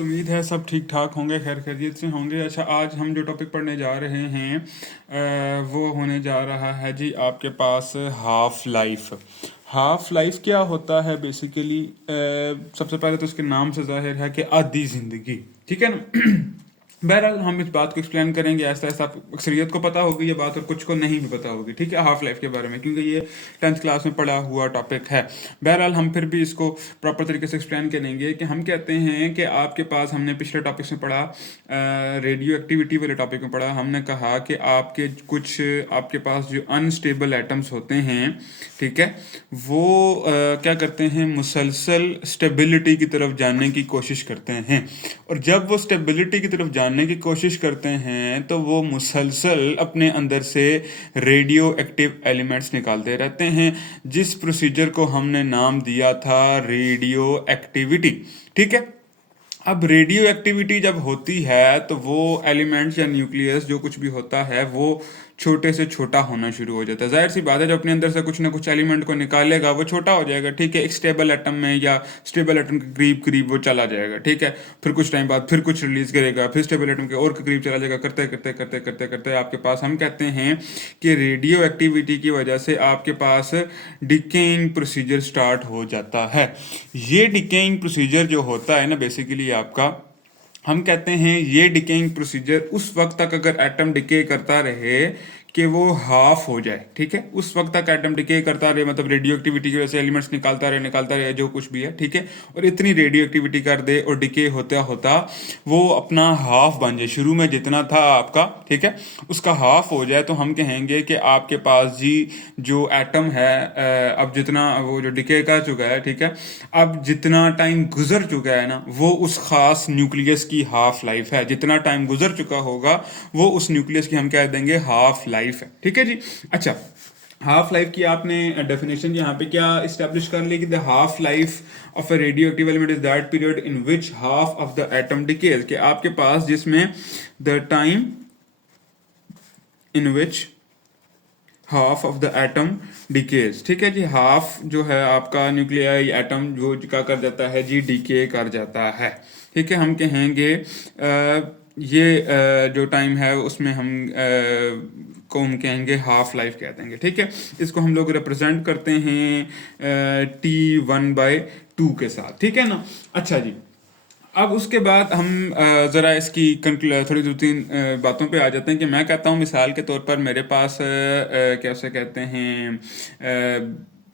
उम्मीद है सब ठीक ठाक होंगे, खैर खैरियत से होंगे। अच्छा, आज हम जो टॉपिक पढ़ने जा रहे हैं वो होने जा रहा है जी आपके पास हाफ लाइफ। हाफ लाइफ क्या होता है बेसिकली? सबसे पहले तो इसके नाम से जाहिर है कि आधी ज़िंदगी, ठीक है ना। बहरहाल हम इस बात को एक्सप्लेन करेंगे ऐसा ऐसा। अक्सरियत को पता होगी ये बात और कुछ को नहीं भी पता होगी, ठीक है, हाफ लाइफ के बारे में, क्योंकि ये 10th क्लास में पढ़ा हुआ टॉपिक है। बहरहाल हम फिर भी इसको प्रॉपर तरीके से एक्सप्लेन करेंगे कि हम कहते हैं कि आपके पास, हमने पिछले टॉपिक्स में पढ़ा, रेडियो एक्टिविटी वाले टॉपिक में पढ़ा, हमने कहा कि आपके कुछ आपके पास जो अनस्टेबल एटम्स होते हैं, ठीक है, वो क्या करते हैं, मुसलसल स्टेबिलिटी की तरफ जाने की कोशिश करते हैं। और जब वो स्टेबिलिटी की तरफ जाने की कोशिश करते हैं तो वो मुसलसल अपने अंदर से रेडियो एक्टिव एलिमेंट्स निकालते रहते हैं, जिस प्रोसीजर को हमने नाम दिया था रेडियो एक्टिविटी, ठीक है। अब रेडियो एक्टिविटी जब होती है तो वो एलिमेंट्स या न्यूक्लियस जो कुछ भी होता है वो छोटे से छोटा होना शुरू हो जाता है। जाहिर सी बात है, जो अपने अंदर से कुछ ना कुछ एलिमेंट को निकालेगा वो छोटा हो जाएगा, ठीक है। एक स्टेबल एटम में या स्टेबल एटम के करीब करीब वो चला जाएगा, ठीक है। फिर कुछ टाइम बाद फिर कुछ रिलीज करेगा, फिर स्टेबल एटम के और के करीब चला जाएगा, करते करते करते करते करते आपके पास, हम कहते हैं कि रेडियो एक्टिविटी की वजह से आपके पास डिकेइंग प्रोसीजर स्टार्ट हो जाता है। ये डिकेइंग प्रोसीजर जो होता है ना बेसिकली आपका, हम कहते हैं ये डिकेइंग प्रोसीजर उस वक्त तक अगर एटम डिके करता रहे कि वो हाफ हो जाए, ठीक है, उस वक्त तक एटम डिके करता रहे, मतलब रेडियो एक्टिविटी की वजह से एलिमेंट्स निकालता रहे जो कुछ भी है, ठीक है, और इतनी रेडियो एक्टिविटी कर दे और डिके होता होता वो अपना हाफ बन जाए, शुरू में जितना था आपका, ठीक है, उसका हाफ हो जाए, तो हम कहेंगे कि आपके पास जी जो एटम है अब जितना वो जो डिके कर चुका है, ठीक है, अब जितना टाइम गुजर चुका है ना वो उस खास न्यूक्लियस की हाफ लाइफ है। जितना टाइम गुजर चुका होगा वो उस न्यूक्लियस की हम कह देंगे हाफ लाइफ है, ठीक है जी। अच्छा, हाफ लाइफ की आपने डेफिनेशन यहाँ पे क्या इस्टेब्लिश कर ली कि the half life of A radio active element is that period in which half of the atom decays, कि आपके पास जिसमें the time in which half of the atom decays, ठीक है जी। हाफ जो है आपका न्यूक्लियाई एटम जो क्या कर जाता है जी, डिके कर जाता है, ठीक है। हम कहेंगे ये जो टाइम है उसमें हम को हम कहेंगे हाफ लाइफ कह देंगे, ठीक है। इसको हम लोग रिप्रेजेंट करते हैं T1/2 के साथ, ठीक है ना। अच्छा जी, अब उसके बाद हम ज़रा इसकी थोड़ी दो तीन बातों पे आ जाते हैं कि मैं कहता हूँ मिसाल के तौर पर मेरे पास कैसे कहते हैं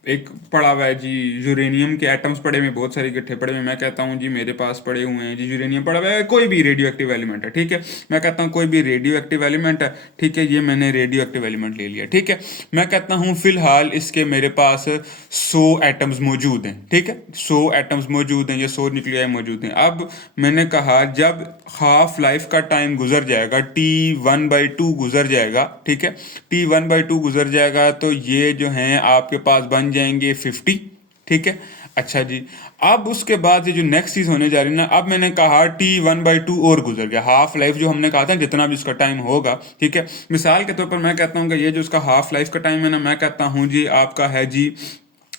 एक पड़ा हुआ है जी, यूरेनियम के एटम्स पड़े हुए, बहुत सारे इकट्ठे पड़े हुए, मैं कहता हूँ जी मेरे पास पड़े हुए हैं जी यूरेनियम पड़ा हुआ है, कोई भी रेडियो एक्टिव एलिमेंट है, ठीक है, मैं कहता हूँ कोई भी रेडियो एक्टिव एलिमेंट है, ठीक है, ये मैंने रेडियो एक्टिव एलिमेंट ले लिया, ठीक है। मैं कहता हूँ फिलहाल इसके मेरे पास 100 एटम्स मौजूद हैं, ठीक है, 100 एटम्स मौजूद हैं या 100 न्यूक्लियाई मौजूद हैं। अब मैंने कहा जब हाफ लाइफ का टाइम गुजर जाएगा, T1/2 गुजर जाएगा, ठीक है, T1/2 गुजर जाएगा तो ये जो हैं आपके पास बन जाएंगे 50, ठीक है। अच्छा जी, अब उसके बाद ये जो नेक्स्ट चीज होने जा रही है ना, अब मैंने कहा T1/2 और गुजर गया, हाफ लाइफ जो हमने कहा था जितना भी उसका टाइम होगा, ठीक है। मिसाल के तौर पर मैं कहता हूँ कि ये जो उसका हाफ लाइफ का टाइम है ना, मैं कहता हूँ जी आपका है जी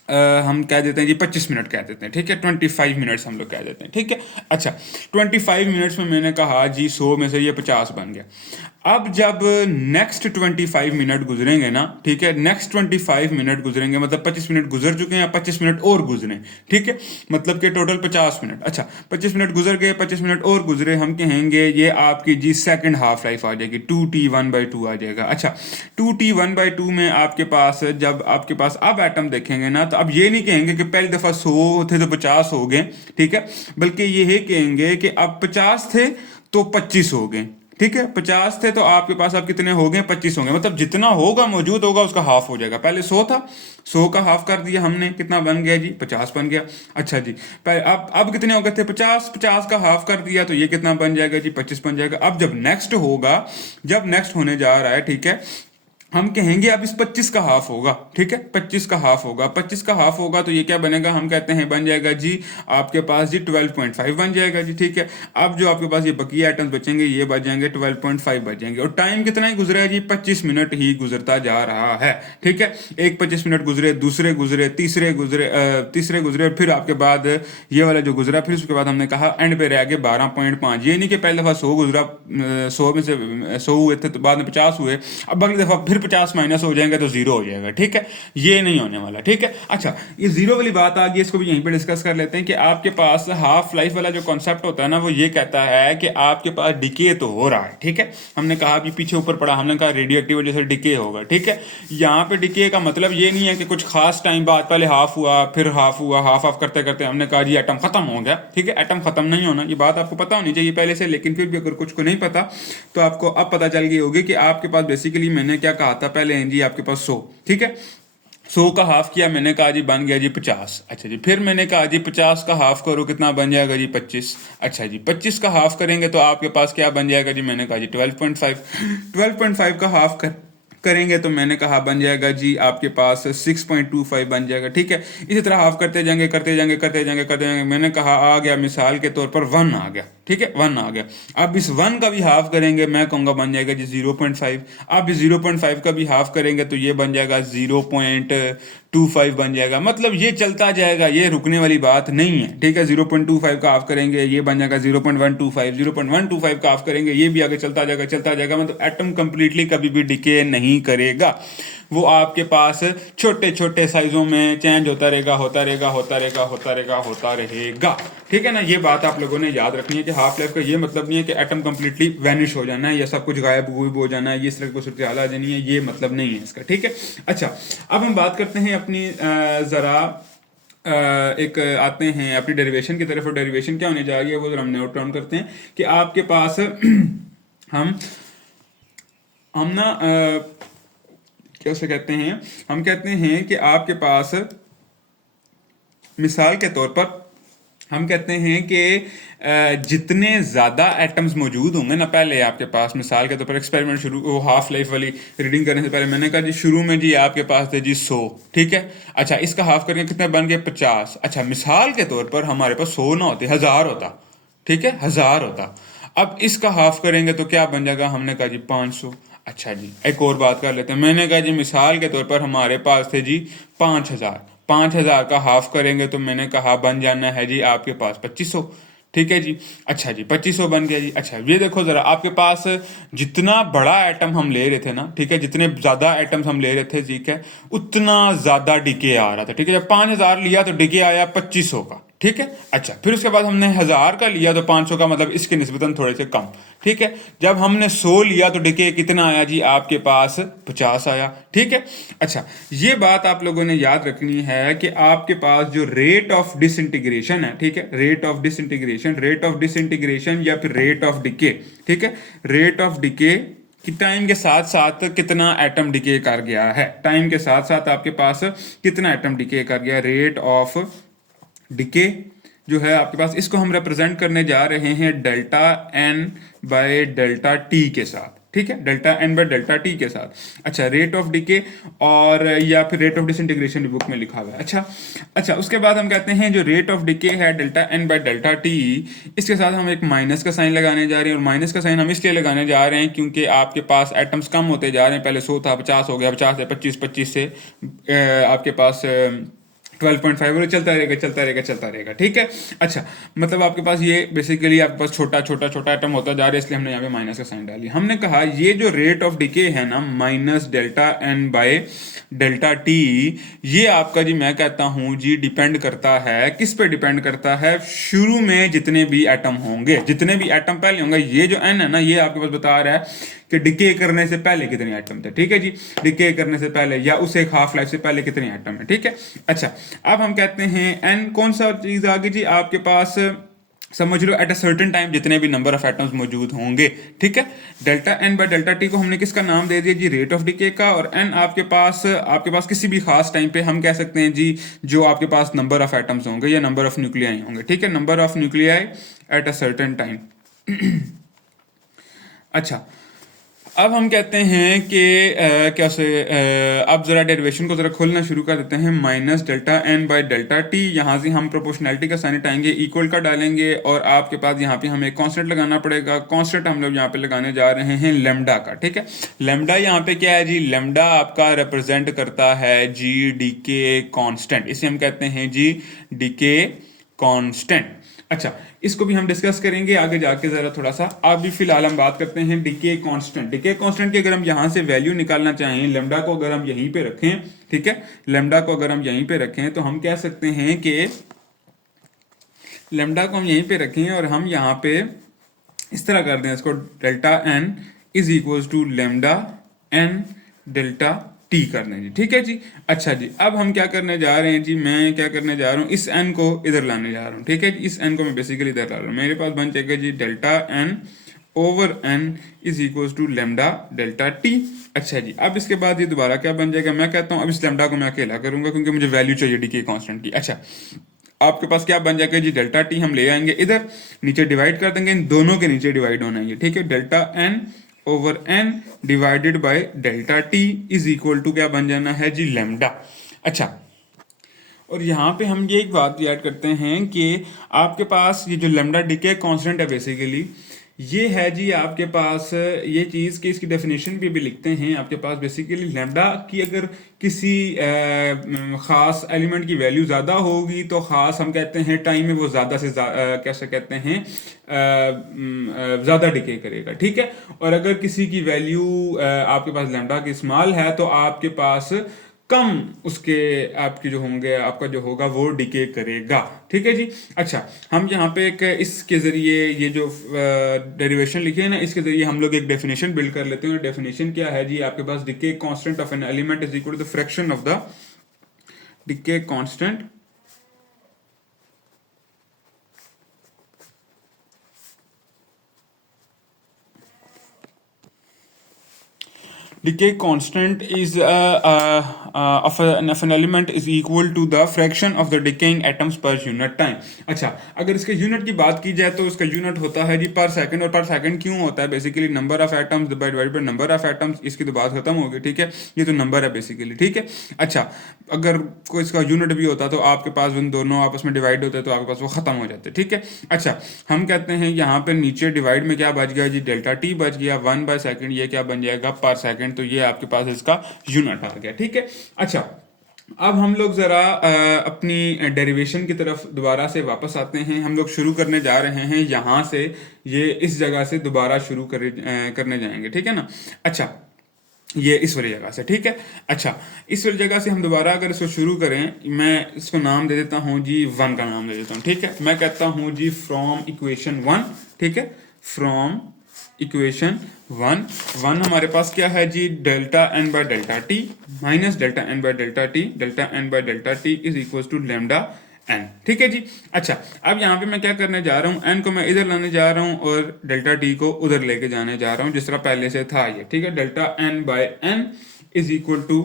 हम कह देते हैं जी 25 मिनट कह देते हैं, ठीक है, 25 मिनट्स हम लोग कह देते हैं, ठीक है। अच्छा, 25 मिनट्स में मैंने कहा जी 100 में से ये 50 बन गया। अब जब नेक्स्ट 25 मिनट गुजरेंगे ना, ठीक है, नेक्स्ट 25 मिनट गुजरेंगे, मतलब 25 मिनट गुजर चुके हैं, 25 मिनट और गुजरे, ठीक है, मतलब कि टोटल 50 मिनट। अच्छा, 25 मिनट गुजर गए, 25 मिनट और गुजरे, हम कहेंगे ये आपकी जी सेकंड हाफ लाइफ आ जाएगी, 2T1/2 आ जाएगा। अच्छा, 2T1/2 में आपके पास जब आपके पास अब एटम देखेंगे ना, तो अब ये नहीं कहेंगे कि पहली दफा 100 थे तो 50 हो गए, ठीक है, बल्कि ये कहेंगे कि अब 50 थे तो 25 हो गए, ठीक है, 50 थे तो आपके पास अब कितने हो गए, 25 हो गए, मतलब जितना होगा मौजूद होगा उसका हाफ हो जाएगा। पहले 100 था, 100 का हाफ कर दिया हमने, कितना बन गया जी, 50 बन गया। अच्छा जी, अब कितने हो गए थे, 50, 50 का हाफ कर दिया तो ये कितना बन जाएगा जी, 25 बन जाएगा। अब जब नेक्स्ट होगा, जब नेक्स्ट होने जा रहा है, ठीक है, हम कहेंगे अब इस 25 का हाफ होगा, ठीक है, 25 का हाफ होगा, 25 का हाफ होगा तो ये क्या बनेगा, हम कहते हैं बन जाएगा जी आपके पास जी 12.5 बन जाएगा जी, ठीक है। अब जो आपके पास ये बकिया आइटम्स बचेंगे ये बच जाएंगे 12.5 बच जाएंगे, और टाइम कितना ही गुजरा है जी, 25 मिनट ही गुजरता जा रहा है, ठीक है। एक 25 मिनट गुजरे, दूसरे गुजरे, तीसरे गुजरे, फिर आपके बाद ये वाला जो गुजरा, फिर उसके बाद हमने कहा एंड पे रह गए 12.5। ये नहीं कि पहली दफा 100 गुजरा, 100 में से 100 हुए थे तो बाद में 50 हुए, अब अगली दफा फिर 50 माइनस हो जाएंगे तो जीरो हो जाएगा, ठीक है, ये नहीं होने वाला, ठीक है। अच्छा, ये जीरो वाली बात आ गई, इसको भी यहीं पे डिस्कस कर लेते हैं कि आपके पास हाफ लाइफ वाला जो कॉन्सेप्ट होता है ना, वो ये कहता है कि आपके पास डिके तो हो रहा है, ठीक है। हमने कहा अभी पीछे ऊपर पढ़ा, हमने कहा रेडियो एक्टिव जैसे डिके होगा, ठीक है। यहाँ पे डिके का मतलब ये नहीं है कि कुछ खास टाइम बाद पहले हाफ हुआ फिर हाफ हुआ, हाफ हाफ करते करते हमने कहा जी एटम खत्म हो गया, ठीक है। एटम खत्म नहीं होना, ये बात आपको पता होनी चाहिए पहले से, लेकिन फिर भी अगर कुछ को नहीं पता तो आपको अब पता चल गई होगी कि आपके पास बेसिकली मैंने क्या कहा था पहले जी, आपके पास 100, ठीक है। 100 का हाफ किया, मैंने कहा जी बन गया जी 50। अच्छा जी, फिर मैंने कहा जी 50 का हाफ करो, कितना बन जाएगा जी 25। अच्छा जी, 25 का हाफ करेंगे तो आपके पास क्या बन जाएगा जी, मैंने कहा जी 12.5। 12.5 का हाफ करेंगे तो मैंने कहा बन जाएगा जी आपके पास 6.25 बन जाएगा, ठीक है। इसी तरह हाफ करते जाएंगे करते जाएंगे करते जाएंगे करते जाएंगे, मैंने कहा आ गया मिसाल के तौर पर 1 आ गया, ठीक है, 1 आ गया। अब इस 1 का भी हाफ करेंगे, मैं कहूँगा बन जाएगा जी 0.5। अब इस 0.5 का भी हाफ करेंगे तो ये बन जाएगा 0.25 बन जाएगा। मतलब ये चलता जाएगा, ये रुकने वाली बात नहीं है, ठीक है। 0.25 का हाफ करेंगे ये बन जाएगा 0.125, 0.125 का हाफ करेंगे ये भी आगे चलता जाएगा चलता जाएगा। मतलब एटम कंप्लीटली कभी भी डिके नहीं करेगा, वो आपके पास छोटे छोटे साइजों में चेंज होता रहेगा होता रहेगा होता रहेगा होता रहेगा होता रहेगा, ठीक है ना। ये बात आप लोगों ने याद रखनी है कि हाफ लाइफ का ये मतलब नहीं है कि एटम कंप्लीटली वैनिश हो जाना है या सब कुछ गायब हो जाना है, ये इस तरह की सूरत हाल आ जानी है, ये मतलब नहीं है इसका, ठीक है। अच्छा, अब हम बात करते हैं अपनी जरा एक आते हैं अपनी डेरिवेशन की तरफ, और डेरिवेशन क्या होने जा रही है वो जरा हम नोट डाउन करते हैं कि आपके पास हम ना कैसे कहते हैं, हम कहते हैं कि आपके पास मिसाल के तौर पर हम कहते हैं कि जितने ज़्यादा एटम्स मौजूद होंगे ना, पहले आपके पास मिसाल के तौर पर एक्सपेरिमेंट शुरू, वो हाफ लाइफ वाली रीडिंग करने से पहले मैंने कहा जी शुरू में जी आपके पास थे जी 100, ठीक है। अच्छा, इसका हाफ करके कितने बन गए 50। अच्छा, मिसाल के तौर पर हमारे पास 100 ना होते, 1000 होता, ठीक है, 1000 होता। अब इसका हाफ करेंगे तो क्या बन जाएगा, हमने कहा जी 500। अच्छा जी, एक और बात कर लेते हैं, मैंने कहा जी मिसाल के तौर पर हमारे पास थे जी 5000। 5000 का हाफ करेंगे तो मैंने कहा बन जाना है जी आपके पास 2500, ठीक है जी। अच्छा जी, 2500 बन गया जी। अच्छा, ये देखो जरा, आपके पास जितना बड़ा एटम हम ले रहे थे ना, ठीक है, जितने ज्यादा एटम्स हम ले रहे थे, ठीक है, उतना ज्यादा डिके आ रहा था, ठीक है। जब 5000 लिया तो डिके आया 2500 का, ठीक है। अच्छा, फिर उसके बाद हमने 1000 का लिया तो 500 का, मतलब इसके निस्बतन थोड़े से कम, ठीक है। जब हमने 100 लिया तो डिके कितना आया जी आपके पास 50 आया, ठीक है। अच्छा, ये बात आप लोगों ने याद रखनी है कि आपके पास जो रेट ऑफ डिसइंटीग्रेशन है, ठीक है, रेट ऑफ डिसइंटीग्रेशन या फिर रेट ऑफ डिके, ठीक है, रेट ऑफ डिके कि टाइम के साथ साथ कितना एटम डिके कर गया है, टाइम के साथ साथ आपके पास कितना एटम डिके कर गया, रेट ऑफ डिके जो है आपके पास, इसको हम रिप्रेजेंट करने जा रहे हैं delta N by delta T के साथ, ठीक है, delta N by delta T के साथ। अच्छा, रेट ऑफ डिके और या फिर रेट ऑफ डिसइंटीग्रेशन बुक में लिखा हुआ है। अच्छा, उसके बाद हम कहते हैं जो रेट ऑफ डिके है delta N by delta T, इसके साथ हम एक माइनस का साइन लगाने जा रहे हैं, और माइनस का साइन हम इसलिए लगाने जा रहे हैं क्योंकि आपके पास एटम्स कम होते जा रहे हैं, पहले 100 था 50 हो गया, 50 से 25, 25 से आपके पास 12.5 चलता रहेगा चलता रहेगा चलता रहेगा, ठीक है। अच्छा, मतलब आपके पास ये बेसिकली आपके पास छोटा छोटा छोटा एटम होता जा रहा है, इसलिए हमने यहाँ पे माइनस का साइन डाली। हमने कहा ये जो रेट ऑफ डिके है ना, minus delta N by delta T, ये आपका जी मैं कहता हूं जी डिपेंड करता है, किस पे डिपेंड करता है, शुरू में जितने भी एटम होंगे, जितने भी एटम पहले होंगे। ये जो एन है ना, ये आपके पास बता रहा है कि डिके करने से पहले कितने एटम थे, ठीक है जी, डिके करने से पहले या उसे एक हाफ लाइफ से पहले कितने एटम है, ठीक है। अच्छा, अब हम कहते हैं एन कौन सा चीज आ गई जी आपके पास, समझ लो एट अ सर्टेन टाइम जितने भी नंबर ऑफ एटम्स मौजूद होंगे, ठीक है। Delta N by delta T को हमने किसका नाम दे दिया जी, रेट ऑफ डिके का, और एन आपके पास किसी भी खास टाइम पे हम कह सकते हैं जी जो आपके पास नंबर ऑफ एटम्स होंगे या नंबर ऑफ न्यूक्लियाई होंगे, ठीक है, number of nuclei at a certain time. अच्छा, अब हम कहते हैं कि कैसे अब जरा डेरिवेशन को जरा खोलना शुरू कर देते हैं। Minus delta N by delta T, यहाँ से हम प्रोपोर्शनैलिटी का साइन हटाएंगे, इक्वल का डालेंगे और आपके पास यहाँ पे हमें कांस्टेंट लगाना पड़ेगा। कांस्टेंट हम लोग यहाँ पे लगाने जा रहे हैं लेमडा का, ठीक है। लेमडा यहाँ पे क्या है जी, लेमडा आपका रिप्रेजेंट करता है जी डीके कांस्टेंट, इसे हम कहते हैं जी डीके कांस्टेंट। अच्छा, इसको भी हम डिस्कस करेंगे आगे जाके जरा थोड़ा सा। अभी फिलहाल हम बात करते हैं डीके कांस्टेंट। डीके कांस्टेंट की अगर हम यहां से वैल्यू निकालना चाहें, लेमडा को अगर हम यहीं पे रखें, ठीक है, लेमडा को अगर हम यहीं पे रखें तो हम कह सकते हैं कि लेमडा को हम यहीं पे रखें और हम यहां पे इस तरह कर दें इसको, delta N is equal to lambda N delta T कर दें जी, ठीक है जी। अच्छा जी, अब हम क्या करने जा रहे हैं जी, मैं क्या करने जा रहा हूँ, इस एन को इधर लाने जा रहा हूँ, ठीक है जी। इस एन को मैं बेसिकली इधर ला रहा हूँ, मेरे पास बन जाएगा जी delta N over n is equal to lambda delta T. अच्छा जी, अब इसके बाद ये दोबारा क्या बन जाएगा, मैं कहता हूँ अब इस लेमडा को मैं अकेला करूंगा क्योंकि मुझे वैल्यू चाहिए डी के कॉन्स्टेंट की। अच्छा, आपके पास क्या बन जाएगा जी, डेल्टा टी हम ले आएंगे इधर, नीचे डिवाइड कर देंगे, इन दोनों के नीचे डिवाइड होना है, ठीक है। Delta N over N divided by delta T is equal to क्या बन जाना है जी, लेमडा। अच्छा, और यहाँ पे हम ये एक बात याद करते हैं कि आपके पास ये जो लेमडा डीके कांस्टेंट है बेसिकली ये है जी आपके पास ये चीज़ की इसकी डेफिनेशन भी लिखते हैं आपके पास। बेसिकली लेमडा की अगर किसी ख़ास एलिमेंट की वैल्यू ज़्यादा होगी तो ख़ास हम कहते हैं टाइम में वो ज़्यादा से कैसे कहते हैं ज़्यादा डिके करेगा, ठीक है। और अगर किसी की वैल्यू आपके पास लेमडा की स्मॉल है तो आपके पास कम उसके आपके जो होंगे आपका जो होगा वो डिके करेगा, ठीक है जी। अच्छा, हम यहाँ पे एक इसके जरिए ये जो डेरिवेशन लिखे है ना, इसके जरिए हम लोग एक डेफिनेशन बिल्ड कर लेते हैं। डेफिनेशन क्या है जी, आपके पास decay constant of an element is equal to the fraction of the decay constant decay constant is of an element is equal to the fraction of the decaying atoms per unit time। अच्छा, अगर इसके unit की बात की जाए तो उसका unit होता है जी पर सेकंड। और पर सेकंड क्यों होता है, basically number of atoms divided by number of atoms, इसकी तो बात खत्म होगी, ठीक है। ये तो नंबर है बेसिकली, ठीक है। अच्छा, अगर कोई इसका यूनिट भी होता तो आपके पास उन दोनों आपस में डिवाइड होते तो आपके पास वो खत्म हो जाते, ठीक है। अच्छा, हम कहते हैं यहाँ पे नीचे डिवाइड में क्या बच गया जी, डेल्टा टी बच गया, 1/सेकंड, ये क्या बन जाएगा पर सेकंड, तो ये आपके पास इसका यूनिट आ गया, ठीक है। अच्छा, अब हम लोग जरा अपनी डेरिवेशन की तरफ दोबारा से वापस आते हैं। हम लोग शुरू करने जा रहे हैं यहाँ से, ये इस जगह से दोबारा शुरू करने जाएंगे, ठीक है ना। अच्छा, ये इस वाली जगह से, ठीक है। अच्छा, इस वाली जगह से हम दोबारा अगर इसको शुरू करें, मैं इसको नाम दे देता हूँ जी 1 का नाम दे देता हूँ, ठीक है। मैं कहता हूँ जी फ्रॉम इक्वेशन 1, ठीक है, फ्रॉम इक्वेशन 1 हमारे पास क्या है जी, delta N by delta t minus delta N by delta t, delta N by delta T is equal to lambda n, ठीक है जी। अच्छा, अब यहाँ पे मैं क्या करने जा रहा हूँ, एन को मैं इधर लाने जा रहा हूँ और डेल्टा टी को उधर लेके जाने जा रहा हूँ जिस तरह पहले से था ये, ठीक है। Delta N by N is equal to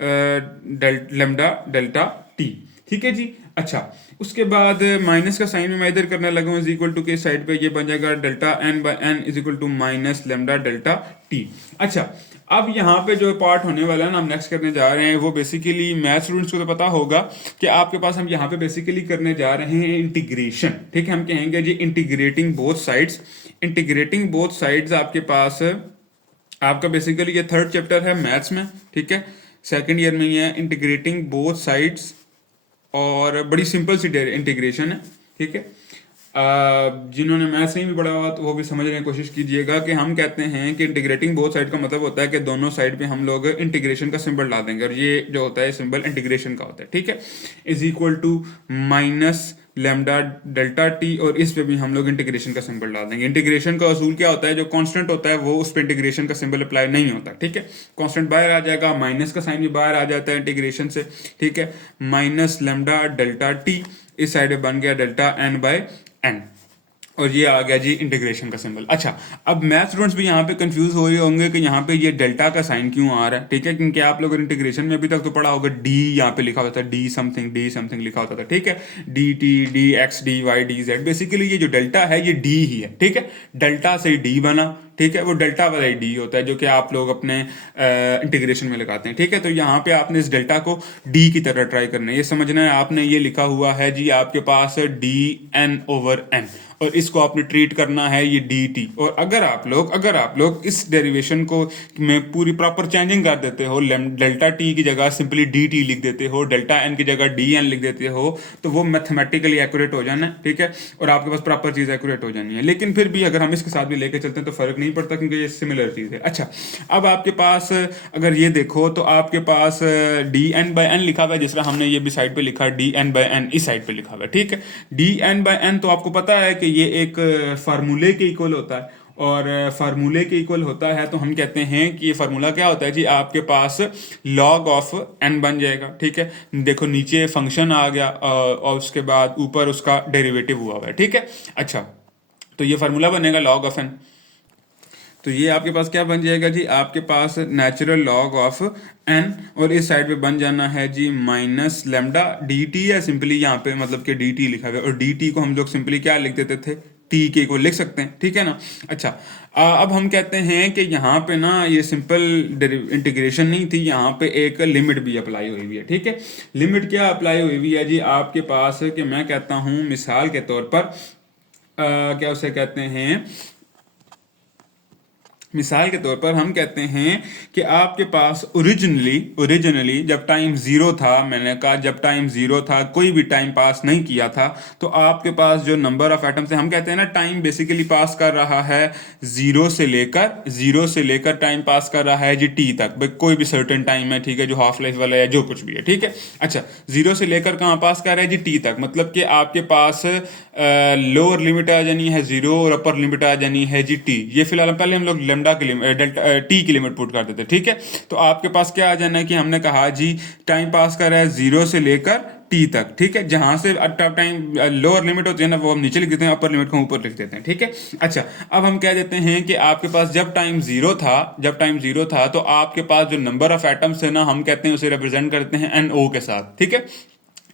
lambda delta T, ठीक है जी। अच्छा, उसके बाद माइनस का साइन मैं इधर करने लगा हूँ, इज इक्वल टू के साइड पे ये बन जाएगा delta N by N is equal to minus lambda delta T. अच्छा, अब यहाँ पे जो पार्ट होने वाला है ना, हम नेक्स्ट करने जा रहे हैं वो बेसिकली मैथ स्टूडेंट्स को तो पता होगा कि आपके पास हम यहाँ पे बेसिकली करने जा रहे हैं इंटीग्रेशन, ठीक है। हम कहेंगे जी integrating both sides. Integrating both sides आपके पास आपका बेसिकली ये 3rd चैप्टर है मैथ्स में, ठीक है, 2nd ईयर में ही है, इंटीग्रेटिंग बोथ साइड्स, और बड़ी सिंपल सी इंटीग्रेशन है, ठीक है। जिन्होंने मैथ्स नहीं भी पढ़ा हुआ तो वो भी समझने की कोशिश कीजिएगा कि हम कहते हैं कि इंटीग्रेटिंग बोथ साइड का मतलब होता है कि दोनों साइड पे हम लोग इंटीग्रेशन का सिंबल डाल देंगे और ये जो होता है सिंबल इंटीग्रेशन का होता है, ठीक है। Is equal to minus lambda delta T, और इस पे भी हम लोग इंटीग्रेशन का सिंबल डाल देंगे। इंटीग्रेशन का असूल क्या होता है, जो कांस्टेंट होता है वो उस पर इंटीग्रेशन का सिंबल अप्लाई नहीं होता, ठीक है। कांस्टेंट बाहर आ जाएगा, माइनस का साइन भी बाहर आ जाता है इंटीग्रेशन से, ठीक है। माइनस लेमडा डेल्टा टी, इस साइड बन गया डेल्टा एन बाय एन, और ये आ गया जी इंटीग्रेशन का सिंबल। अच्छा, अब मैथ स्टूडेंट्स भी यहाँ पे कंफ्यूज हो रहे होंगे कि यहाँ पे ये डेल्टा का साइन क्यों आ रहा है, ठीक है, क्योंकि आप लोग इंटीग्रेशन में अभी तक तो पढ़ा होगा डी यहाँ पे लिखा होता है, डी समथिंग लिखा होता था, ठीक है, D T D X D Y D Z. Basically ये जो डेल्टा है ये डी ही है, ठीक है, डेल्टा से डी बना, ठीक है, वो डेल्टा वाला डी होता है जो कि आप लोग अपने इंटीग्रेशन में लगाते हैं। ठीक है, तो यहाँ पे आपने इस डेल्टा को डी की तरह ट्राई करना है। ये समझना है, आपने ये लिखा हुआ है जी आपके पास डी एन ओवर एन, और इसको आपने ट्रीट करना है ये डी टी। और अगर आप लोग इस डेरिवेशन को में पूरी प्रॉपर चेंजिंग कर देते हो, डेल्टा टी की जगह सिंपली डी टी लिख देते हो, डेल्टा एन की जगह डी एन लिख देते हो, तो वो मैथमेटिकली एक्यूरेट हो जाना है। ठीक है, और आपके पास प्रॉपर चीज़ एक्यूरेट हो जानी है। लेकिन फिर भी अगर हम इसके साथ भी लेके चलते हैं तो फर्क नहीं पड़ता, क्योंकि ये सिमिलर चीज़ है। अच्छा, अब आपके पास अगर ये देखो तो आपके पास डी एन बाई एन लिखा हुआ है, जिस तरह हमने ये भी साइड पे लिखा है डी एन बाई एन, इस साइड पे लिखा हुआ है। ठीक है, डी एन बाई एन तो आपको पता है कि ये एक फार्मूले के इक्वल होता है, और फार्मूले के इक्वल होता है तो हम कहते हैं कि ये फार्मूला क्या होता है जी, आपके पास लॉग ऑफ एन बन जाएगा। ठीक है, देखो नीचे फंक्शन आ गया और उसके बाद ऊपर उसका डेरिवेटिव हुआ हुआ है। ठीक है, अच्छा, तो ये फार्मूला बनेगा लॉग ऑफ एन। तो ये आपके पास क्या बन जाएगा जी, आपके पास नेचुरल लॉग ऑफ एन, और इस साइड पे बन जाना है जी माइनस लेमडा डी टी है, सिंपली यहाँ पे मतलब कि डी टी लिखा हुआ है, और डी टी को हम लोग सिंपली क्या लिख देते थे, टी के को लिख सकते हैं। ठीक है ना। अच्छा, अब हम कहते हैं कि यहाँ पे ना ये सिंपल इंटीग्रेशन नहीं थी, यहाँ पे एक लिमिट भी अप्लाई हुई हुई है। ठीक है, लिमिट क्या अप्लाई हुई हुई है जी आपके पास, कि मैं कहता हूँ मिसाल के तौर पर क्या उसे कहते हैं, मिसाल के तौर पर हम कहते हैं कि आपके पास ओरिजिनली जब टाइम जीरो था, मैंने कहा जब टाइम जीरो था, कोई भी टाइम पास नहीं किया था, तो आपके पास जो नंबर ऑफ एटम्स है, हम कहते हैं ना टाइम बेसिकली पास कर रहा है जीरो से लेकर टाइम पास कर रहा है जी टी तक, भाई कोई भी सर्टेन टाइम है। ठीक है, जो हाफ लाइफ वाला है, जो कुछ भी है। ठीक है, अच्छा, जीरो से लेकर कहाँ पास कर रहा है जी टी तक, मतलब कि आपके पास लोअर लिमिट आ जानी है जीरो और अपर लिमिट आ जानी है जी टी। ये फिलहाल पहले हम लोग लेमडा की लिमिट डेल्टा टी की लिमिट पुट कर देते। ठीक है, तो आपके पास क्या आ जाना है कि हमने कहा जी टाइम पास कर रहा है जीरो से लेकर टी तक। ठीक है, जहां से टाइम लोअर लिमिट होती है ना, वो हम नीचे लिख देते हैं, अपर लिमिट को ऊपर लिख देते हैं। ठीक है, अच्छा, अब हम कह देते हैं कि आपके पास जब टाइम जीरो था तो आपके पास जो नंबर ऑफ एटम्स है ना, हम कहते हैं उसे रिप्रेजेंट करते हैं एन ओ के साथ। ठीक है,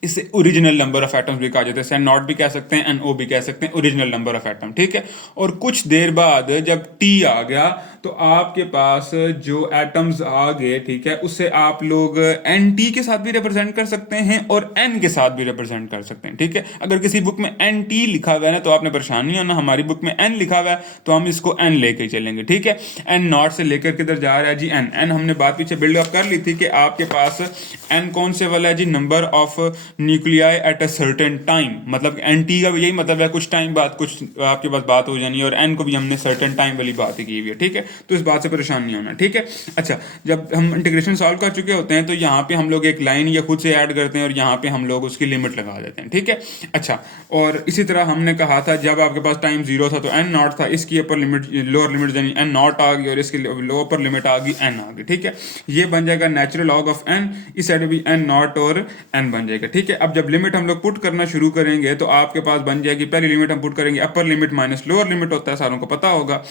इसे ओरिजिनल नंबर ऑफ एटम्स भी कहा जाता है, एन नॉट भी कह सकते हैं, एन ओ भी कह सकते हैं, ओरिजिनल नंबर ऑफ एटम। ठीक है, और कुछ देर बाद जब टी आ गया तो आपके पास जो एटम्स आ गए, ठीक है, उससे आप लोग एन टी के साथ भी रिप्रेजेंट कर सकते हैं और एन के साथ भी रिप्रेजेंट कर सकते हैं। ठीक है, अगर किसी बुक में एन टी लिखा हुआ है ना तो आपने परेशान नहीं होना, हमारी बुक में एन लिखा हुआ है तो हम इसको एन लेके चलेंगे। ठीक है, एन नॉट से लेकर किधर जा रहा है जी, एन। एन हमने बात पीछे बिल्डअप कर ली थी कि आपके पास एन कौन से वाला है जी, number of nuclei at a certain time, मतलब एन टी का भी यही मतलब है, कुछ टाइम बाद कुछ आपके पास बात हो जानी है, और एन को भी हमने सर्टेन टाइम वाली बात ही की हुई है। ठीक है, तो इस बात से परेशान नहीं होना। ठीक है, अच्छा, जब हम इंटीग्रेशन सॉल्व कर चुके होते हैं तो यहाँ पे हम लोग एक लाइन या खुद से ऐड करते हैं और यहाँ पे हम लोग उसकी लिमिट लगा देते हैं। ठीक है, अच्छा, और इसी तरह हमने कहा था जब आपके पास टाइम जीरो था तो एन नॉट था, इसकी अपर लिमिट लोअर लिमिट यानी एन नॉट आ गई और इसकी लोअर लिमिट आ गई एन आ गई। ठीक है, ये बन जाएगा नेचुरल लॉग ऑफ एन, इस साइड भी एन नॉट और एन बन जाएगा। ठीक है, अब जब लिमिट हम लोग पुट करना शुरू करेंगे तो आपके पास बन जाएगी, पहली लिमिट हम पुट करेंगे, upper limit minus lower limit होता है, सारों को पता होगा,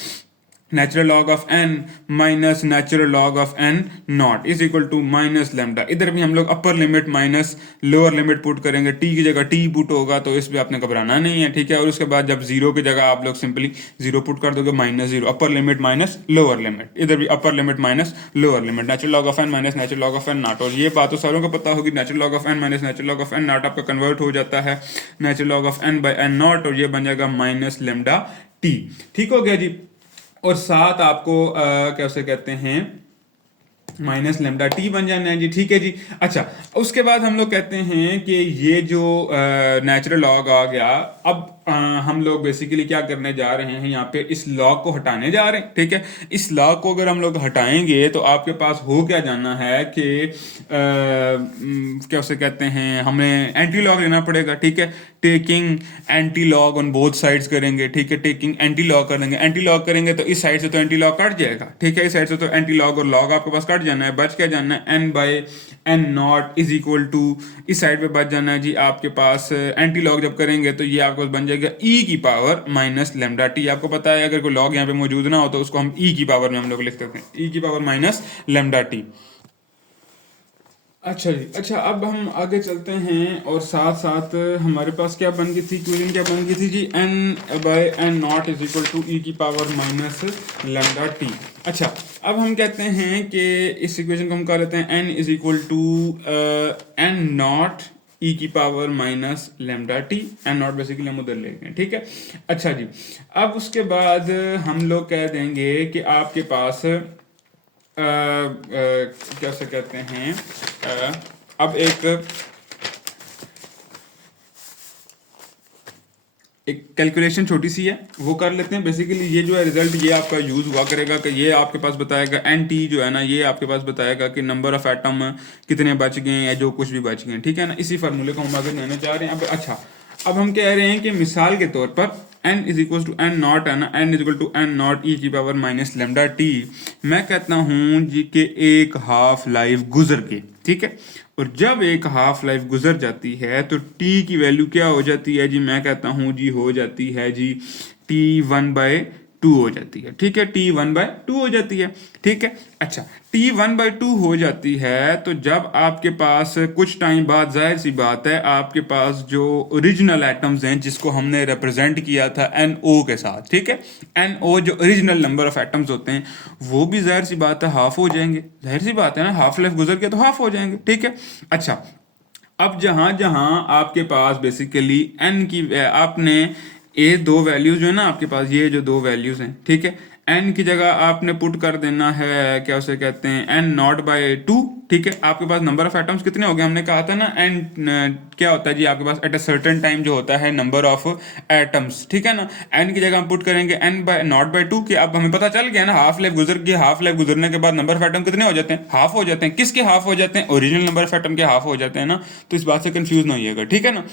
natural log of N minus natural log of N not is equal to minus lambda. इधर भी हम लोग upper limit minus lower limit put करेंगे, टी की जगह टी पुट होगा, तो इस पर आपने घबराना नहीं है। ठीक है, और उसके बाद जब जीरो की जगह आप लोग सिंपली जीरो पुट कर दोगे, minus zero, upper limit minus lower limit, इधर भी upper limit minus lower limit, natural log of N minus natural log of N not. और ये बात तो सारों को पता होगी, natural log of N minus natural log of N not आपका कन्वर्ट हो जाता है natural log of N by N not, और ये बन जाएगा माइनस लेमडा टी। ठीक हो गया जी, और साथ आपको क्या उसे कहते हैं माइनस लेमडा टी बन जाना है जी। ठीक है जी, अच्छा, उसके बाद हम लोग कहते हैं कि ये जो नेचुरल लॉग आ गया, अब हम लोग बेसिकली क्या करने जा रहे हैं, यहाँ पे इस लॉग को हटाने जा रहे हैं। ठीक है, इस लॉग को अगर हम लोग हटाएंगे तो आपके पास हो क्या जाना है कि क्या उसे कहते हैं, हमें एंटी लॉग लेना पड़ेगा। ठीक है, taking anti log on both sides करेंगे। ठीक है, टेकिंग एंटी लॉग कर लेंगे, एंटी लॉग करेंगे तो इस साइड से तो एंटी लॉग कट जाएगा। ठीक है, इस साइड से तो एंटी लॉग और लॉग आपके पास कट जाना है, बच क्या जाना है, N by N not is equal to, इस साइड पे बच जाना है जी आपके पास, एंटी लॉग जब करेंगे तो ये आपके पास बन जाएगा ई की पावर माइनस लेमडा टी। आपको पता है अगर कोई लॉग यहाँ पे मौजूद ना हो तो उसको हम ई की पावर में हम लोग लिख सकते हैं, ई की पावर माइनस लेमडा टी। अच्छा जी, अच्छा अब हम आगे चलते हैं और साथ साथ हमारे पास क्या बन गई थी, इक्वेशन क्या बन गई थी जी, n by n not is equal to e की पावर माइनस लेमडा टी। अच्छा, अब हम कहते हैं कि इस इक्वेशन को हम कह लेते हैं n is equal to N naught e की power minus lambda t. N naught basically हम उधर ले गए, ठीक है। अच्छा जी, अब उसके बाद हम लोग कह देंगे कि आपके पास कैसे कहते हैं, अब एक कैलकुलेशन छोटी सी है वो कर लेते हैं। बेसिकली ये जो है रिजल्ट ये आपका यूज हुआ करेगा कि ये आपके पास बताएगा एन टी जो है ना, ये आपके पास बताएगा कि नंबर ऑफ एटम कितने बच गए या जो कुछ भी बच गए, ठीक है ना। इसी फार्मूले को हम आगे लेना चाह रहे हैं। अब अच्छा, अब हम कह रहे हैं कि मिसाल के तौर पर n is equal to N naught है ना, n is equal to N naught e की पावर माइनस लेमडा टी। मैं कहता हूं जी कि एक हाफ लाइफ गुजर के, ठीक है, और जब एक हाफ लाइफ गुजर जाती है तो t की वैल्यू क्या हो जाती है जी, मैं कहता हूं जी हो जाती है जी t1/2 हो जाती है, ठीक है, t1/2 हो जाती है, ठीक है। अच्छा, t1/2 हो जाती है तो जब आपके पास कुछ टाइम बाद, जाहिर सी बात है, आपके पास जो ओरिजिनल एटम्स हैं जिसको हमने रिप्रेजेंट किया था NO के साथ, ठीक है, NO जो ओरिजिनल नंबर ऑफ एटम्स होते हैं वो भी जाहिर सी बात है हाफ हो जाएंगे, जाहिर सी बात है ना, हाफ लाइफ गुजर के तो हाफ हो जाएंगे, ठीक है। अच्छा, अब जहां जहां आपके पास बेसिकली n की आपने ये दो वैल्यूज जो है ना आपके पास, ये जो दो वैल्यूज हैं, ठीक है, n की जगह आपने पुट कर देना है, क्या उसे कहते हैं, n नॉट बाय 2, ठीक है। आपके पास नंबर ऑफ एटम्स कितने हो गए, हमने कहा था ना n क्या होता है जी, आपके पास एट अ सर्टेन टाइम जो होता है नंबर ऑफ एटम्स, ठीक है ना। n की जगह हम पुट करेंगे n बाय नॉट बाय 2 कि अब हमें पता चल गया ना हाफ लाइफ गुजर गई, हाफ लाइफ गुजरने के बाद नंबर ऑफ एटम कितने हो जाते हैं, हाफ हो जाते हैं। किसके हाफ हो जाते हैं, ओरिजिनल नंबर ऑफ एटम के हाफ हो जाते हैं ना, तो इस बात से कंफ्यूज ना होइएगा, ठीक है ना।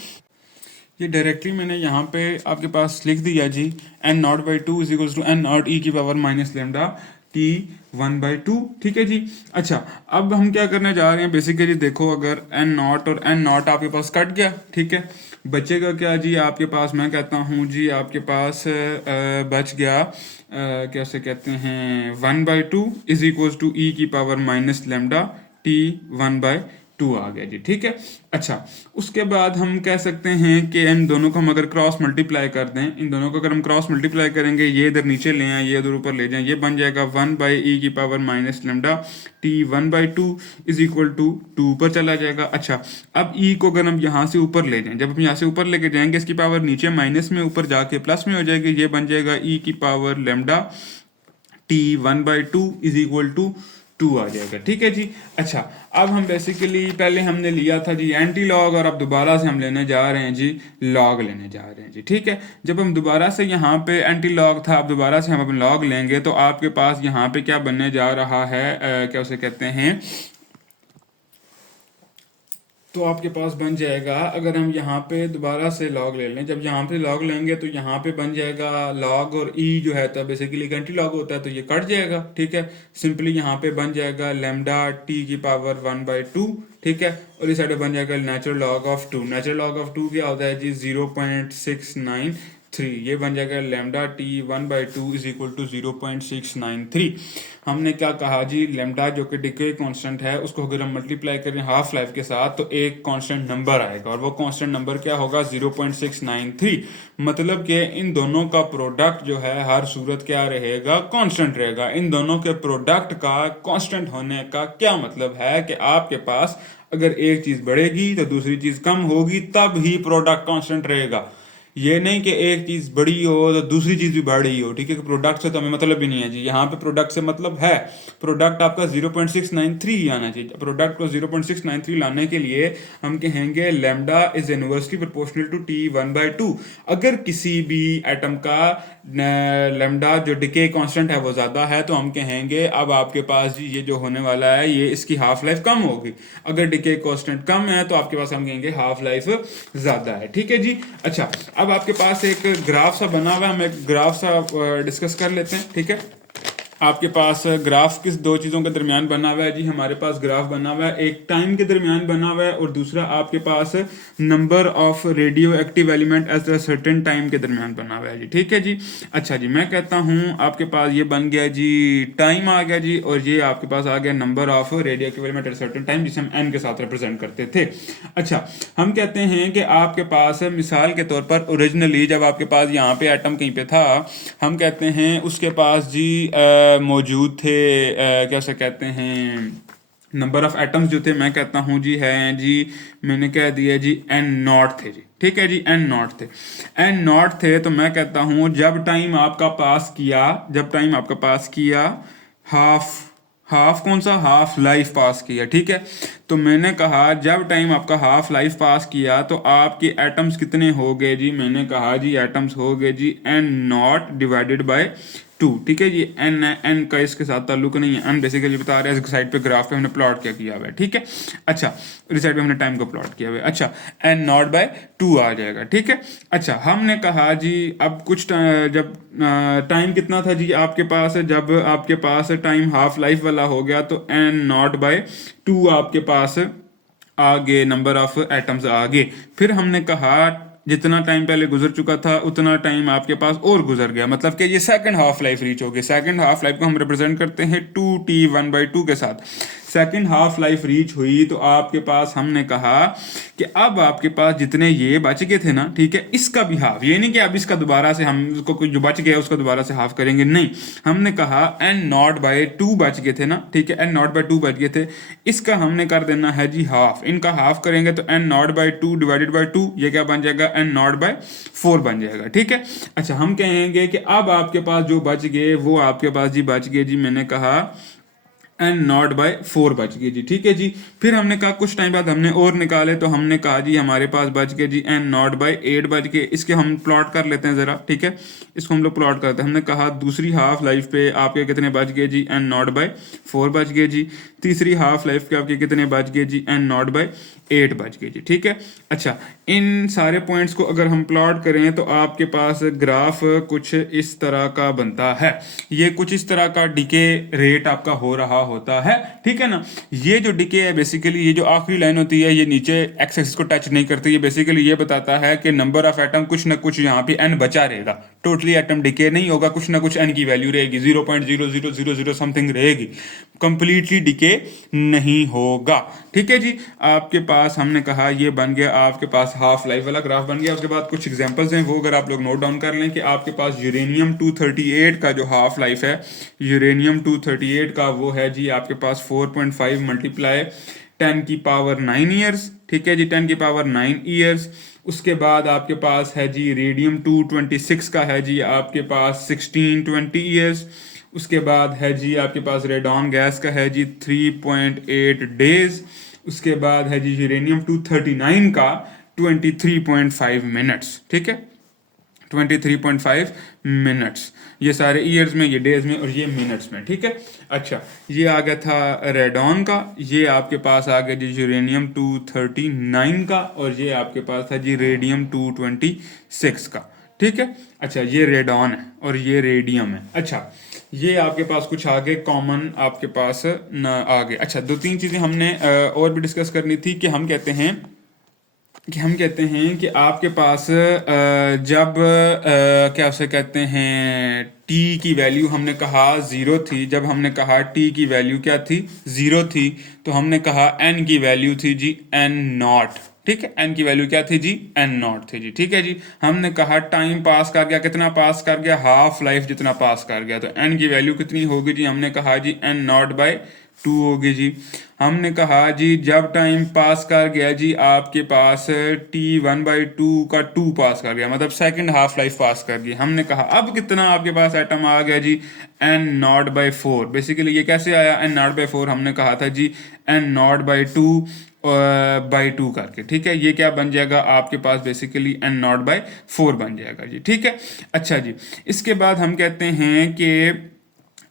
ये डायरेक्टली मैंने यहाँ पे आपके पास लिख दिया ji, N naught by two is equal to N naught e की पावर माइनस लेमडा टी 1/2, ठीक है जी। अच्छा, अब हम क्या करने जा रहे हैं, बेसिकली देखो, अगर एन नॉट और एन नॉट आपके पास कट गया, ठीक है, बचेगा क्या जी आपके पास, मैं कहता हूँ जी आपके पास बच गया कैसे कहते हैं 1/2 इज इक्वल टू ई की पावर माइनस लेमडा टी 1/2 आ गया जी, ठीक है। अच्छा, उसके बाद हम कह सकते हैं कि इन दोनों को हम अगर क्रॉस मल्टीप्लाई कर दें, इन दोनों को अगर हम क्रॉस मल्टीप्लाई करेंगे, ये इधर नीचे ले आए, ये इधर ऊपर ले जाएं, ये बन जाएगा 1/e की power minus lambda T 1/2 is equal to 2 पर चला जाएगा। अच्छा, अब e को अगर हम यहाँ से ऊपर ले जाएं, जब हम यहाँ से ऊपर लेके जाएंगे इसकी पावर नीचे माइनस में, ऊपर जाके प्लस में हो जाएगी, ये बन जाएगा e की power lambda T 1/2 is equal to 2 आ जाएगा, ठीक है जी। अच्छा, अब हम बेसिकली पहले हमने लिया था जी एंटी लॉग, और अब दोबारा से हम लेने जा रहे हैं जी लॉग लेने जा रहे हैं जी, ठीक है। जब हम दोबारा से यहाँ पे एंटी लॉग था, अब दोबारा से हम अपने लॉग लेंगे तो आपके पास यहाँ पे क्या बनने जा रहा है, क्या उसे कहते हैं, तो आपके पास बन जाएगा, अगर हम यहाँ पे दोबारा से लॉग ले लें, जब यहाँ पे लॉग लेंगे तो यहाँ पे बन जाएगा लॉग, और ई जो है तो बेसिकली एंटी लॉग होता है तो ये कट जाएगा, ठीक है। सिंपली यहाँ पे बन जाएगा लेमडा टी की पावर 1/2, ठीक है, और इस साइड बन जाएगा natural log of 2। Natural log of 2 क्या होता है जी 0.693, ये बन जाएगा lambda T 1/2 is equal to 0.693। हमने क्या कहा जी, लेमडा जो कि डिके कांस्टेंट है उसको अगर हम मल्टीप्लाई करें हाफ लाइफ के साथ तो एक कांस्टेंट नंबर आएगा, और वो कांस्टेंट नंबर क्या होगा 0.693। मतलब कि इन दोनों का प्रोडक्ट जो है हर सूरत क्या रहेगा, कांस्टेंट रहेगा। इन दोनों के प्रोडक्ट का कांस्टेंट होने का क्या मतलब है कि आपके पास अगर एक चीज बढ़ेगी तो दूसरी चीज कम होगी, तब ही प्रोडक्ट कांस्टेंट रहेगा। ये नहीं कि एक चीज बड़ी हो तो दूसरी चीज भी बढ़ रही हो, ठीक है। प्रोडक्ट से तो हमें मतलब भी नहीं है जी, यहाँ पे प्रोडक्ट से मतलब है, प्रोडक्ट आपका 0.693 ही आना चाहिए। प्रोडक्ट को 0.693 लाने के लिए हम कहेंगे lambda is inversely proportional to T 1/2। अगर किसी भी एटम का लेमडा जो डिके कांस्टेंट है वो ज्यादा है तो हम कहेंगे अब आपके पास जी ये जो होने वाला है ये इसकी हाफ लाइफ कम होगी। अगर डिके कांस्टेंट कम है तो आपके पास हम कहेंगे हाफ लाइफ ज्यादा है, ठीक है जी। अच्छा, अब आपके पास एक ग्राफ सा बना हुआ है, हम एक ग्राफ सा डिस्कस कर लेते हैं, ठीक है। आपके पास ग्राफ किस दो चीज़ों के दरमियान बना हुआ है जी? हमारे पास ग्राफ बना हुआ है, एक टाइम के दरमियान बना हुआ है और दूसरा आपके पास number of radioactive element at a certain time के दरमियान बना हुआ है जी। ठीक है जी। अच्छा जी, मैं कहता हूँ आपके पास ये बन गया जी, टाइम आ गया जी, और ये आपके पास आ गया number of radioactive element at a certain time, जिसे हम एन के साथ रिप्रेजेंट करते थे। अच्छा, हम कहते हैं कि आपके पास मिसाल के तौर पर ओरिजिनली जब आपके पास यहाँ पे एटम कहीं पे था, हम कहते हैं उसके पास जी मौजूद थे, क्या उसे कहते हैं, नंबर ऑफ एटम्स जो थे, मैं कहता हूँ जी है जी, मैंने कह दिया जी एन नॉट थे जी। ठीक है जी, एन नॉट थे, एन नॉट थे, तो मैं कहता हूँ जब टाइम आपका पास किया, जब टाइम आपका पास किया, हाफ हाफ कौन सा, हाफ लाइफ पास किया। ठीक है, तो मैंने कहा जब टाइम आपका हाफ लाइफ पास किया तो आपके एटम्स कितने हो गए जी? मैंने कहा जी एटम्स हो गए जी एन नॉट डिवाइडेड बाय 2। ठीक है जी, एन एन का इसके साथ ताल्लुक नहीं है, एन बेसिकली बता रहे हैं इस साइड पे ग्राफ पे हमने प्लॉट क्या किया हुआ है। ठीक है, अच्छा, इस साइड पे हमने टाइम को प्लॉट किया हुआ है। अच्छा, एन नॉट बाय 2 आ जाएगा। ठीक है, अच्छा, हमने कहा जी अब कुछ जब टाइम कितना था जी आपके पास, जब आपके पास टाइम हाफ लाइफ वाला हो गया तो एन नॉट बाय 2 आपके पास आगे नंबर ऑफ एटम्स आगे। फिर हमने कहा जितना टाइम पहले गुजर चुका था उतना टाइम आपके पास और गुजर गया, मतलब कि ये सेकंड हाफ लाइफ रीच हो गई। सेकंड हाफ लाइफ को हम रिप्रेजेंट करते हैं 2t1/2 के साथ। सेकंड हाफ लाइफ रीच हुई तो आपके पास हमने कहा कि अब आपके पास जितने ये बच गए थे ना, ठीक है, इसका भी हाफ, ये नहीं कि अब इसका दोबारा से हम उसको कोई जो बच गया उसका दोबारा से हाफ करेंगे, नहीं, हमने कहा एन नॉट बाय 2 बच गए थे ना, ठीक है, एन नॉट बाय 2 बच गए थे, इसका हमने कर देना है जी हाफ, इनका हाफ करेंगे तो N not by 2 divided by 2, ये क्या बन जाएगा, एन नॉट बाय 4 बन जाएगा। ठीक है, अच्छा, हम कहेंगे कि अब आपके पास जो बच गए वो आपके पास जी बच गए जी, मैंने कहा एन नॉट बाय 4 बच गई जी। ठीक है जी, फिर हमने कहा कुछ टाइम बाद हमने और निकाले तो हमने कहा जी हमारे पास बच गए जी एन नॉट बाय 8 बच गए। इसके हम प्लॉट कर लेते हैं ज़रा। ठीक है, इसको हम लोग प्लॉट करते हैं। हमने कहा दूसरी हाफ लाइफ पे आपके कितने बच गए जी, एन नॉट बाय 4 बच गए जी। तीसरी हाफ लाइफ पे आपके कितने बच गए जी, एन नॉट बाय 8 बच गए जी। ठीक है, अच्छा, इन सारे पॉइंट्स को अगर हम प्लॉट करें तो आपके पास ग्राफ कुछ इस तरह का बनता है। ये कुछ इस तरह का डिके रेट आपका हो रहा होता है। ठीक है ना, ये जो डिके है बेसिकली, ये जो आखिरी लाइन होती है ये नीचे एक्स एक्सिस को टच नहीं करती, ये बेसिकली ये बताता है कि नंबर ऑफ एटम कुछ ना कुछ यहाँ पे एन बचा रहेगा, टोटली एटम डिके नहीं होगा, कुछ ना कुछ एन की वैल्यू रहेगी, 0.0000 समथिंग रहेगी, कंप्लीटली डिके नहीं होगा। ठीक है जी, आपके पास हमने कहा ये बन गया, आपके पास हाफ लाइफ वाला ग्राफ बन गया। उसके बाद कुछ एग्जांपल्स हैं, वो अगर आप लोग नोट डाउन कर लें कि आपके पास यूरेनियम 238 का जो हाफ लाइफ है, यूरेनियम 238 का वो है जी आपके पास 4.5 मल्टीप्लाई 10 की पावर 9 ईयर्स। ठीक है जी, 10 की पावर 9 ईयर्स। उसके बाद आपके पास है जी रेडियम 226 का है जी आपके पास 1620 ईयर्स। उसके बाद है जी आपके पास रेडॉन गैस का है जी 3.8 डेज। उसके बाद है जी यूरेनियम 239 का 23.5 मिनट्स। ठीक है, 23.5 मिनट्स, ये सारे ईयर्स में, ये डेज में और ये मिनट्स में। ठीक है, अच्छा, ये आ गया था रेडॉन का, ये आपके पास आ गया जी यूरेनियम 239 का, और ये आपके पास था जी रेडियम 226 का। ठीक है, अच्छा, ये रेडॉन है और ये रेडियम है। अच्छा, ये आपके पास कुछ आगे कॉमन आपके पास न आगे। अच्छा, दो तीन चीज़ें हमने और भी डिस्कस करनी थी कि हम कहते हैं कि आपके पास जब क्या उसे कहते हैं, टी की वैल्यू हमने कहा 0 थी, जब हमने कहा टी की वैल्यू क्या थी, 0 थी, तो हमने कहा एन की वैल्यू थी जी एन नॉट। ठीक है, एन की वैल्यू क्या थी जी, एन नॉट थी जी। ठीक है जी, हमने कहा टाइम पास कर गया, कितना पास कर गया, हाफ लाइफ जितना पास कर गया, तो एन की वैल्यू कितनी होगी जी, हमने कहा जी एन नॉट बाय 2 होगी जी। हमने कहा जी जब टाइम पास कर गया जी आपके पास t1/2 का 2 पास कर गया, मतलब सेकंड हाफ लाइफ पास कर गई। हमने कहा अब कितना आपके पास एटम आ गया जी, एन नॉट बाय 4। बेसिकली ये कैसे आया, एन नॉट बाय 4, हमने कहा था जी एन नॉट बाय 2 बाई 2 करके। ठीक है, ये क्या बन जाएगा आपके पास, बेसिकली एन नॉट बाय 4 बन जाएगा जी। ठीक है, अच्छा जी, इसके बाद हम कहते हैं कि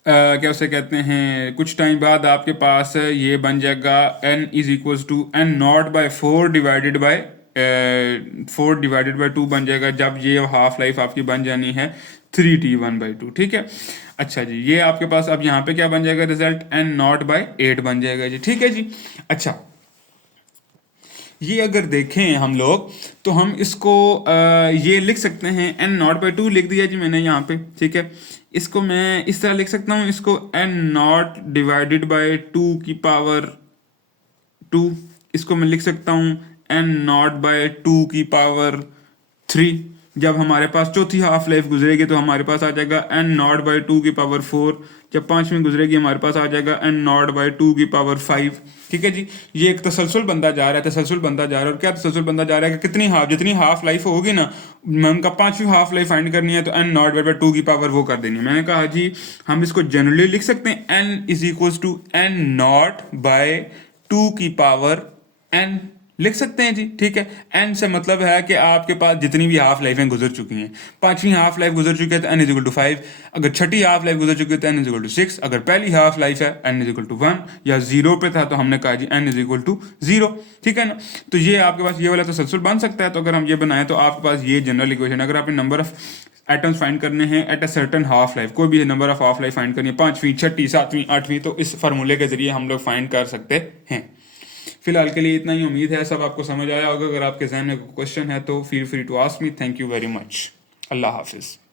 क्या उसे कहते हैं, कुछ टाइम बाद आपके पास ये बन जाएगा n is equals to N not by 4 divided by 2 बन जाएगा, जब ये हाफ लाइफ आपकी बन जानी है 3t1/2, ठीक है। अच्छा जी, ये आपके पास अब यहाँ पे क्या बन जाएगा रिजल्ट, n0/8 बन जाएगा जी, ठीक है जी। अच्छा, ये अगर देखें हम लोग तो हम इसको ये लिख सकते हैं, n0/2 लिख दिया जी मैंने यहाँ पे, ठीक है। इसको मैं इस तरह लिख सकता हूँ, इसको n0/2 इसको मैं लिख सकता हूँ n0/2 जब हमारे पास चौथी हाफ लाइफ गुजरेगी तो हमारे पास आ जाएगा n0/2 जब पांचवी गुजरेगी हमारे पास आ जाएगा n0/2 ठीक है जी। ये एक तसलसल बनता जा रहा है, तसलसल बनता जा रहा है। और क्या तसलसल बनता जा रहा है कि जितनी हाफ लाइफ होगी ना, उनका पांचवी हाफ लाइफ फाइंड करनी है तो n0/2 वो कर देनी है। मैंने कहा जी हम इसको जनरली लिख सकते हैं n=n0/2n लिख सकते हैं जी, ठीक है। n से मतलब है कि आपके पास जितनी भी हाफ लाइफें गुजर चुकी हैं, पांचवी हाफ लाइफ गुजर चुकी है तो n=5, अगर छठी हाफ लाइफ गुजर चुकी है तो n=6, अगर पहली हाफ लाइफ है n=1 या 0 पे था तो हमने कहा जी n=0, ठीक है ना। तो ये आपके पास ये वाला तसलसल बन सकता है। तो अगर हम ये बनाएं तो आपके पास ये जनरल इक्वेशन, अगर आपने नंबर ऑफ एटम्स फाइंड करने हैं eight a certain half life, कोई भी number of half life find करनी है, पांचवी, छठी, सातवीं, आठवीं, तो इस फार्मूले के जरिए हम लोग फाइंड कर सकते हैं। फिलहाल के लिए इतना ही, उम्मीद है सब आपको समझ आया होगा। अगर आपके जहन में क्वेश्चन है तो feel free to ask me. Thank you very much. अल्लाह हाफिज़।